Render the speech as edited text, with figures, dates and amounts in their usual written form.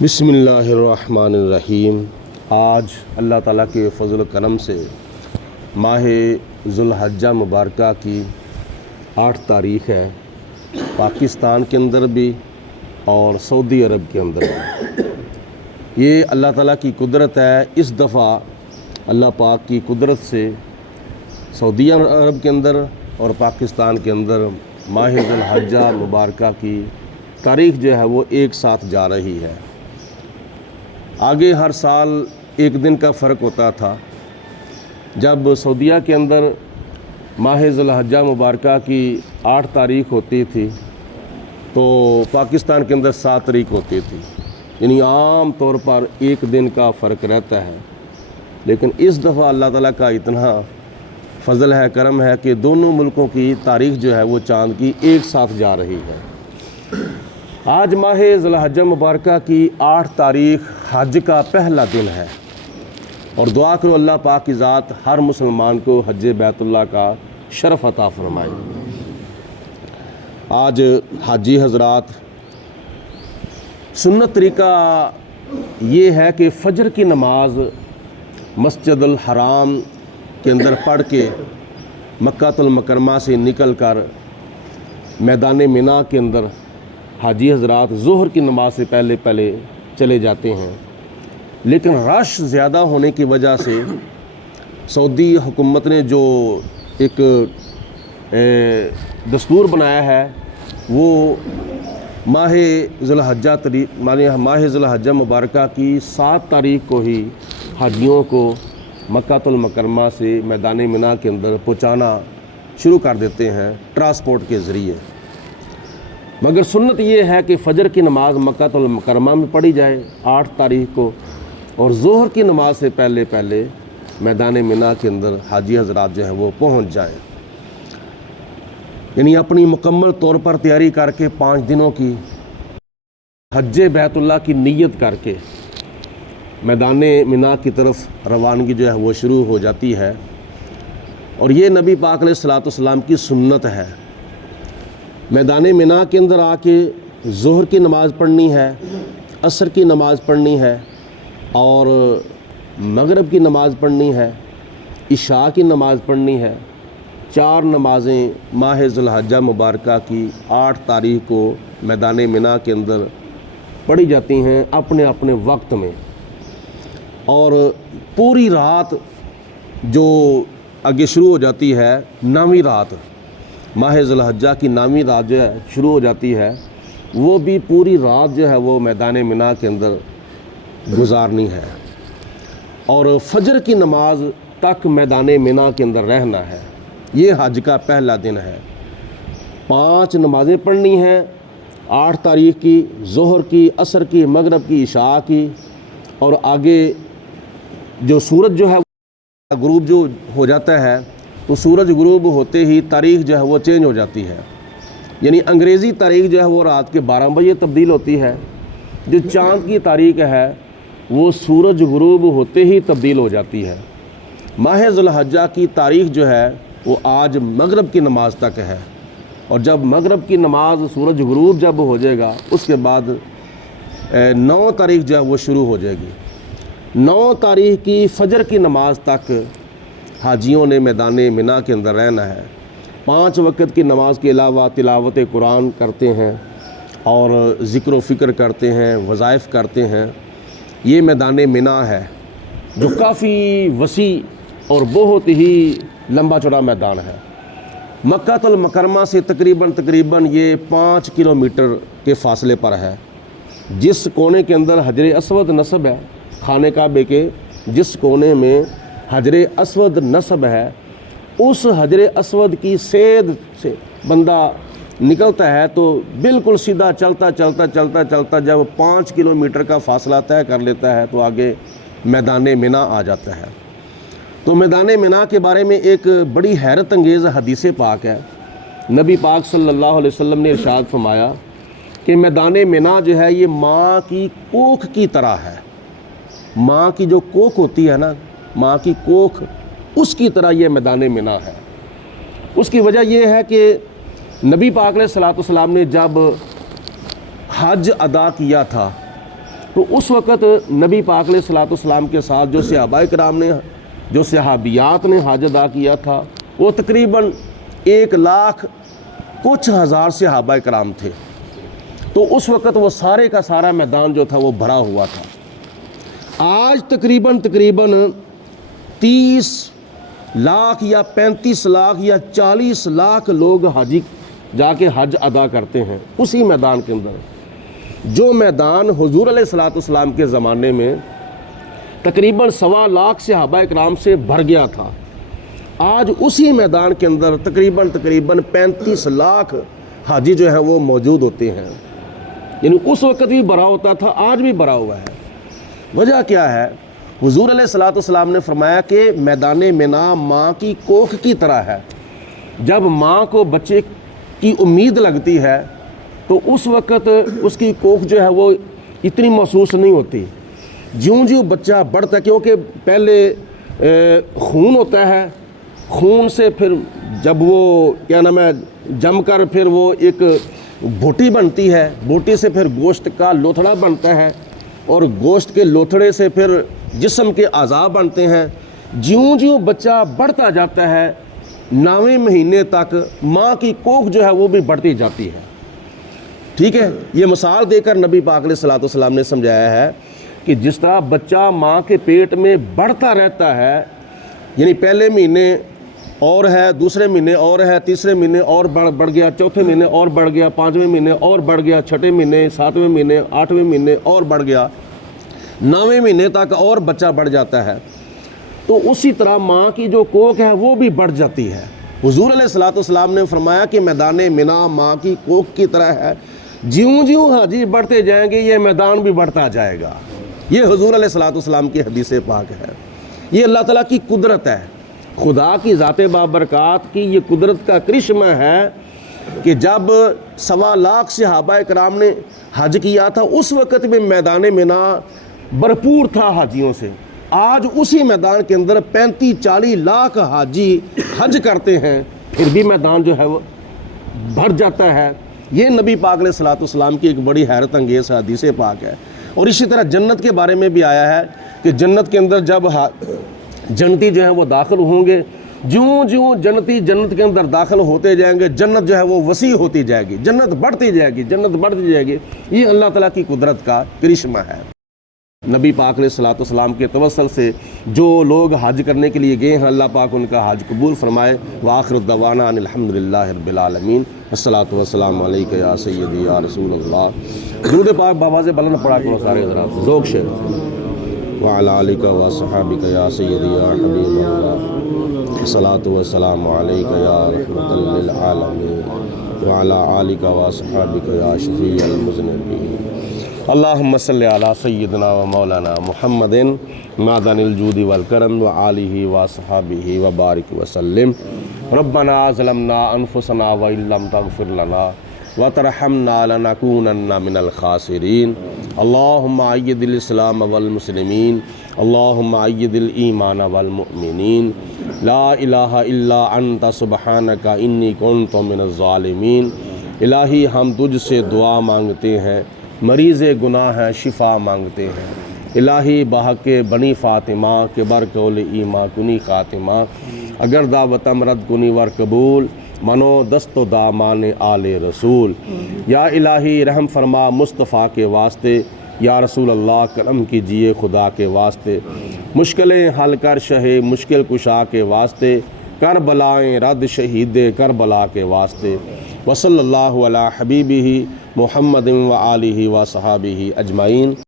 بسم اللہ الرحمن الرحیم۔ آج اللہ تعالیٰ کے فضل و کرم سے ماہ ذوالحجہ مبارکہ کی 8 تاریخ ہے، پاکستان کے اندر بھی اور سعودی عرب کے اندر بھی۔ یہ اللہ تعالیٰ کی قدرت ہے۔ اس دفعہ اللہ پاک کی قدرت سے سعودی عرب کے اندر اور پاکستان کے اندر ماہ ذوالحجہ مبارکہ کی تاریخ جو ہے وہ ایک ساتھ جا رہی ہے۔ آگے ہر سال ایک دن کا فرق ہوتا تھا۔ جب سعودیہ کے اندر ماہ ذوالحجہ مبارکہ کی 8 تاریخ ہوتی تھی تو پاکستان کے اندر 7 تاریخ ہوتی تھی، یعنی عام طور پر ایک دن کا فرق رہتا ہے۔ لیکن اس دفعہ اللہ تعالیٰ کا اتنا فضل ہے، کرم ہے کہ دونوں ملکوں کی تاریخ جو ہے وہ چاند کی ایک ساتھ جا رہی ہے۔ آج ماہ ذوالحجہ مبارکہ کی 8 تاریخ حج کا پہلا دن ہے، اور دعا کرو اللہ پاک کی ذات ہر مسلمان کو حج بیت اللہ کا شرف عطا فرمائے۔ آج حاجی حضرات سنت طریقہ یہ ہے کہ فجر کی نماز مسجد الحرام کے اندر پڑھ کے مکہ المکرمہ سے نکل کر میدان مینا کے اندر حاجی حضرات ظہر کی نماز سے پہلے چلے جاتے ہیں۔ لیکن رش زیادہ ہونے کی وجہ سے سعودی حکومت نے جو ایک دستور بنایا ہے وہ ماہ ذوالحجہ مبارکہ کی 7 تاریخ کو ہی حاجیوں کو مکہ المکرمہ سے میدان مینا کے اندر پہنچانا شروع کر دیتے ہیں ٹرانسپورٹ کے ذریعے۔ مگر سنت یہ ہے کہ فجر کی نماز مکہ المکرمہ میں پڑھی جائے 8 تاریخ کو، اور ظہر کی نماز سے پہلے میدان مینا کے اندر حاجی حضرات جو ہیں وہ پہنچ جائیں، یعنی اپنی مکمل طور پر تیاری کر کے 5 دنوں کی حج بیت اللہ کی نیت کر کے میدان مینا کی طرف روانگی جو ہے وہ شروع ہو جاتی ہے۔ اور یہ نبی پاک علیہ الصلوۃ والسلام کی سنت ہے۔ میدان مینا کے اندر آ کے ظہر کی نماز پڑھنی ہے، عصر کی نماز پڑھنی ہے، اور مغرب کی نماز پڑھنی ہے، عشاء کی نماز پڑھنی ہے۔ 4 نمازیں ماہ ذوالحجہ مبارکہ کی 8 تاریخ کو میدان مینا کے اندر پڑھی جاتی ہیں اپنے اپنے وقت میں۔ اور پوری رات جو آگے شروع ہو جاتی ہے، 9ویں رات، ماہ ذوالحجہ کی 9ویں رات جو ہے شروع ہو جاتی ہے، وہ بھی پوری رات جو ہے وہ میدان مینا کے اندر گزارنی ہے، اور فجر کی نماز تک میدان مینا کے اندر رہنا ہے۔ یہ حج کا پہلا دن ہے۔ 5 نمازیں پڑھنی ہیں 8 تاریخ کی، ظہر کی، عصر کی، مغرب کی، عشاء کی، اور آگے جو سورج جو ہے غروب جو ہو جاتا ہے تو سورج غروب ہوتے ہی تاریخ جو ہے وہ چینج ہو جاتی ہے، یعنی انگریزی تاریخ جو ہے وہ رات کے 12 بجے تبدیل ہوتی ہے، جو چاند کی تاریخ ہے وہ سورج غروب ہوتے ہی تبدیل ہو جاتی ہے۔ ماہ ذوالحجہ کی تاریخ جو ہے وہ آج مغرب کی نماز تک ہے، اور جب مغرب کی نماز سورج غروب جب ہو جائے گا اس کے بعد 9 تاریخ جو ہے وہ شروع ہو جائے گی۔ 9 تاریخ کی فجر کی نماز تک حاجیوں نے میدان مینا کے اندر رہنا ہے۔ 5 وقت کی نماز کے علاوہ تلاوت قرآن کرتے ہیں اور ذکر و فکر کرتے ہیں، وظائف کرتے ہیں۔ یہ میدان مینا ہے جو کافی وسیع اور بہت ہی لمبا چوڑا میدان ہے۔ مکہ المکرمہ سے تقریباً یہ 5 کلومیٹر کے فاصلے پر ہے۔ جس کونے کے اندر حجر اسود نصب ہے، خانہ کعبہ کے جس کونے میں حجر اسود نصب ہے، اس حجر اسود کی سید سے بندہ نکلتا ہے تو بالکل سیدھا چلتا جب 5 کلومیٹر کا فاصلہ طے کر لیتا ہے تو آگے میدان مینا آ جاتا ہے۔ تو میدان مینا کے بارے میں ایک بڑی حیرت انگیز حدیث پاک ہے۔ نبی پاک صلی اللہ علیہ وسلم نے ارشاد فرمایا کہ میدان مینا جو ہے یہ ماں کی کوکھ کی طرح ہے۔ ماں کی جو کوکھ ہوتی ہے نا، ماں کی کوکھ، اس کی طرح یہ میدان مینا ہے۔ اس کی وجہ یہ ہے کہ نبی پاک علیہ الصلوۃ والسلام نے جب حج ادا کیا تھا تو اس وقت نبی پاک علیہ الصلوۃ والسلام کے ساتھ جو صحابہ کرام نے جو صحابیات نے حج ادا کیا تھا وہ تقریباً 1,00,000 کچھ ہزار صحابہ کرام تھے. تو اس وقت وہ سارے کا سارا میدان جو تھا وہ بھرا ہوا تھا. آج تقریباً 30 لاکھ یا 35 لاکھ یا 40 لاکھ لوگ حاجی جا کے حج ادا کرتے ہیں اسی میدان کے اندر. جو میدان حضور علیہ الصلوۃ والسلام کے زمانے میں تقریباً 1.25 لاکھ صحابہ کرام سے بھر گیا تھا، آج اسی میدان کے اندر تقریباً 35 لاکھ حاجی جو ہے وہ موجود ہوتے ہیں. یعنی اس وقت بھی بھرا ہوتا تھا، آج بھی بھرا ہوا ہے. وجہ کیا ہے؟ حضور علیہ الصلوۃ والسلام نے فرمایا کہ میدان منا ماں کی کوکھ کی طرح ہے. جب ماں کو بچے کی امید لگتی ہے تو اس وقت اس کی کوکھ جو ہے وہ اتنی محسوس نہیں ہوتی. جیوں جیوں بچہ بڑھتا ہے، کیونکہ پہلے خون ہوتا ہے، خون سے پھر جب وہ کیا نام ہے جم کر پھر وہ ایک بوٹی بنتی ہے، بوٹی سے پھر گوشت کا لوتھڑا بنتا ہے، اور گوشت کے لوتھڑے سے پھر جسم کے اعضاء بنتے ہیں. جیوں جیوں بچہ بڑھتا جاتا ہے 9ویں مہینے تک ماں کی کوکھ جو ہے وہ بھی بڑھتی جاتی ہے. ٹھیک ہے، یہ مثال دے کر نبی پاک علیہ الصلوۃ والسلام نے سمجھایا ہے کہ جس طرح بچہ ماں کے پیٹ میں بڑھتا رہتا ہے، یعنی پہلے مہینے اور ہے، دوسرے مہینے اور ہے، تیسرے مہینے اور بڑھ گیا، چوتھے مہینے اور بڑھ گیا، 5ویں مہینے اور بڑھ گیا، 6ویں مہینے، 7ویں مہینے، 8ویں مہینے اور بڑھ گیا، 9ویں مہینے تک اور بچہ بڑھ جاتا ہے. تو اسی طرح ماں کی جو کوکھ ہے وہ بھی بڑھ جاتی ہے. حضور علیہ الصلوۃ والسلام نے فرمایا کہ میدان منا ماں کی کوکھ کی طرح ہے. جیوں جیوں حاجی بڑھتے جائیں گے یہ میدان بھی بڑھتا جائے گا. یہ حضور علیہ الصلوۃ والسلام کی حدیث پاک ہے. یہ اللہ تعالیٰ کی قدرت ہے، خدا کی ذات بابرکات کی یہ قدرت کا کرشمہ ہے کہ جب 1.25 لاکھ صحابہ کرام نے حج کیا تھا اس وقت میں میدان منا بھرپور تھا حاجیوں سے. آج اسی میدان کے اندر 35-40 لاکھ حاجی حج کرتے ہیں، پھر بھی میدان جو ہے وہ بھر جاتا ہے. یہ نبی پاک علیہ الصلوۃ والسلام کی ایک بڑی حیرت انگیز حدیث پاک ہے. اور اسی طرح جنت کے بارے میں بھی آیا ہے کہ جنت کے اندر جب جنتی جو ہیں وہ داخل ہوں گے، جوں جوں جنتی جنت کے اندر داخل ہوتے جائیں گے جنت جو ہے وہ وسیع ہوتی جائے گی، جنت بڑھتی جائے گی، جنت بڑھتی جائے گی. یہ اللہ تعالیٰ کی قدرت کا کرشمہ ہے. نبی پاک علیہ الصلوۃ والسلام کے توسل سے جو لوگ حج کرنے کے لیے گئے ہیں اللہ پاک ان کا حج قبول فرمائے. وآخر الدعوانا ان الحمدللہ رب العالمین. الصلاۃ والسلام علیک یا سیدی یا رسول اللہ. درود پاک بآواز بلند پڑھا کرو سارے حضرات ذوق سے. وعلی آلک و صحابک یا سیدی یا حبیب اللہ. الصلاۃ والسلام علیک یا رحمۃ للعالمین. وعلی آلک و صحابک یا شفیع المذنبین. اللہم صلی علی سیدنا و مولانا محمد معدن الجود والکرم و آلہ و صحابہ و بارک وسلم. ربنا ظلمنا انفسنا وان لم تغفر لنا وترحمنا لنکونن من الخاسرین. اللہم اید الاسلام والمسلمین. اللہم اید الایمان والمؤمنین. لا الہ الا انت سبحانک انی کنت من الظالمین. الہی ہم تجھ سے دعا مانگتے ہیں، مریض گناہ ہے شفا مانگتے ہیں. الہی بحق بنی فاطمہ کے برقول ایما کنی خاتمہ. اگر دعوتم رد کنی ور قبول منو دست و دامان آل رسول. یا الہی رحم فرما مصطفیٰ کے واسطے، یا رسول اللہ کرم کیجئے خدا کے واسطے. مشکلیں حل کر شہ مشکل کشا کے واسطے، کربلائیں رد شہید کربلا کے واسطے. وصلی اللہ علی حبیبہ محمد و آلہ و صحابہ اجمعین.